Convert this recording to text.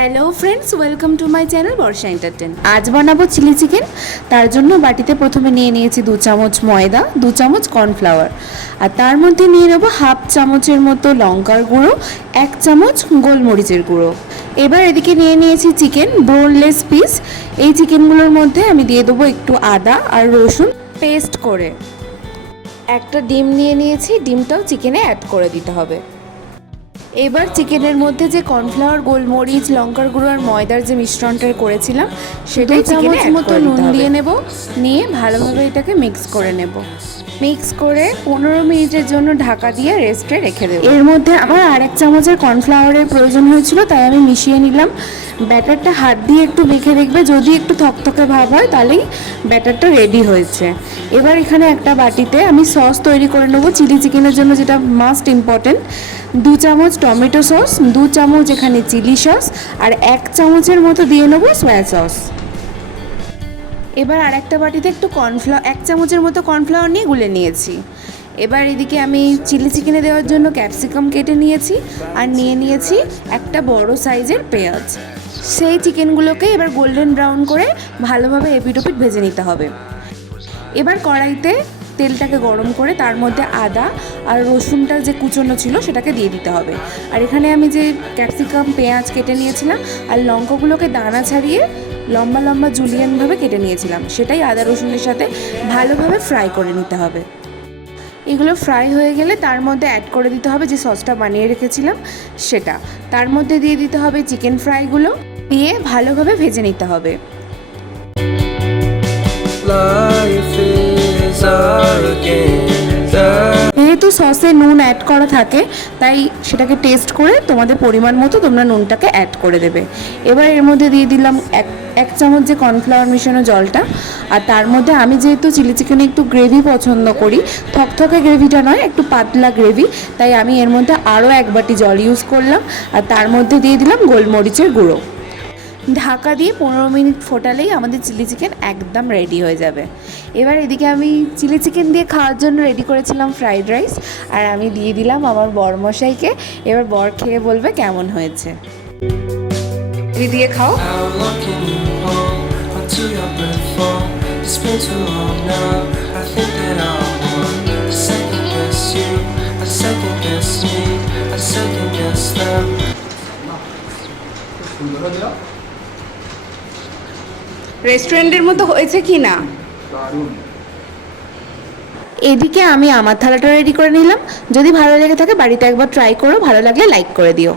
Hello friends, welcome to my channel Barsha entertain. আজ বানাবো chilli chicken. তার জন্য বাটিতে প্রথমে নিয়ে নিয়েছি 2 চামচ ময়দা, 2 চামচ কর্নফ্লাওয়ার, আর তার মধ্যে নিয়ে নেবো হাফ চামচের মতো লঙ্কার গুঁড়ো, 1 চামচ গোলমরিচের গুঁড়ো। এবার এদিকে নিয়ে নিয়েছি চিকেন বোনলেস পিস। এই চিকেনগুলোর মধ্যে আমি দিয়ে দেবো একটু আদা আর রসুন পেস্ট করে। একটা ডিম নিয়ে নিয়েছি, ডিমটাও চিকেনে অ্যাড করে দিতে হবে। এবার চিকেনের মধ্যে যে কর্নফ্লাওয়ার, গোলমরিচ, লঙ্কার গুঁড়ো আর ময়দার যে মিশ্রণটা করেছিলাম সেটাই চিকেনে অ্যাড মতো নুন দিয়ে নেব, নিয়ে ভালোভাবে এটাকে মিক্স করে নেব। মিক্স করে 15 মিনিটের জন্য ঢাকা দিয়ে রেস্টে রেখে দেবো। এর মধ্যে আমার আর 1 চামচের কর্নফ্লাওয়ারের প্রয়োজন হয়েছিল, তাই আমি মিশিয়ে নিলাম। ব্যাটারটা হাত দিয়ে একটু মেখে দেখবে, যদি একটু থকথকে ভাব হয় তাহলেই ব্যাটারটা রেডি হয়েছে। এবার এখানে একটা বাটিতে আমি সস তৈরি করে নেবো চিলি চিকেনের জন্য, যেটা মাস্ট ইম্পর্টেন্ট। 2 চামচ টমেটো সস, 2 চামচ এখানে চিলি সস, আর 1 চামচের মতো দিয়ে নেবো সয়া সস। এবার আর একটা বাটিতে একটু 1 চামচের মতো কর্নফ্লাওয়ার নিয়ে গুলে নিয়েছি। এবার এদিকে আমি চিলি চিকেনে দেওয়ার জন্য ক্যাপসিকাম কেটে নিয়েছি, আর নিয়ে নিয়েছি একটা বড় সাইজের পেঁয়াজ। সেই চিকেনগুলোকে এবার গোল্ডেন ব্রাউন করে ভালোভাবে এপিট ওপিট ভেজে নিতে হবে। এবার কড়াইতে তেলটাকে গরম করে তার মধ্যে আদা আর রসুনটা যে কুচনো ছিল সেটাকে দিয়ে দিতে হবে। আর এখানে আমি যে ক্যাপসিকাম, পেঁয়াজ কেটে নিয়েছিলাম আর লঙ্কাগুলোকে দানা ছাড়িয়ে লম্বা লম্বা জুলিয়ানভাবে কেটে নিয়েছিলাম, সেটাই আদা রসুনের সাথে ভালোভাবে ফ্রাই করে নিতে হবে। এগুলো ফ্রাই হয়ে গেলে তার মধ্যে অ্যাড করে দিতে হবে যে সসটা বানিয়ে রেখেছিলাম সেটা। তার মধ্যে দিয়ে দিতে হবে চিকেন ফ্রাইগুলো, দিয়ে ভালোভাবে ভেজে নিতে হবে। যেহেতু সসে নুন অ্যাড করা থাকে, তাই সেটাকে টেস্ট করে তোমাদের পরিমাণ মতো তোমরা নুনটাকে অ্যাড করে দেবে। এবার এর মধ্যে দিয়ে দিলাম এক চামচ যে কর্নফ্লাওয়ার মিশানো জলটা। আর তার মধ্যে আমি যেহেতু চিলি চিকেনে একটু গ্রেভি পছন্দ করি, থকথকে গ্রেভিটা নয়, একটু পাতলা গ্রেভি, তাই আমি এর মধ্যে আরও 1 বাটি জল ইউজ করলাম। আর তার মধ্যে দিয়ে দিলাম গোলমরিচের গুঁড়ো। ঢাকা দিয়ে 15 মিনিট ফোটালেই আমাদের চিলি চিকেন একদম রেডি হয়ে যাবে। এবার এদিকে আমি চিলি চিকেন দিয়ে খাওয়ার জন্য রেডি করেছিলাম ফ্রাইড রাইস, আর আমি দিয়ে দিলাম আমার বরমশাইকে। এবার বর খেয়ে বলবে কেমন হয়েছে। দিয়ে খাও। রেস্টুরেন্টের মতো হয়েছে কি না? এদিকে আমি আমার থালাটা রেডি করে নিলাম। যদি ভালো লেগে থাকে বাড়িতে একবার ট্রাই করো, ভালো লাগলে লাইক করে দিও।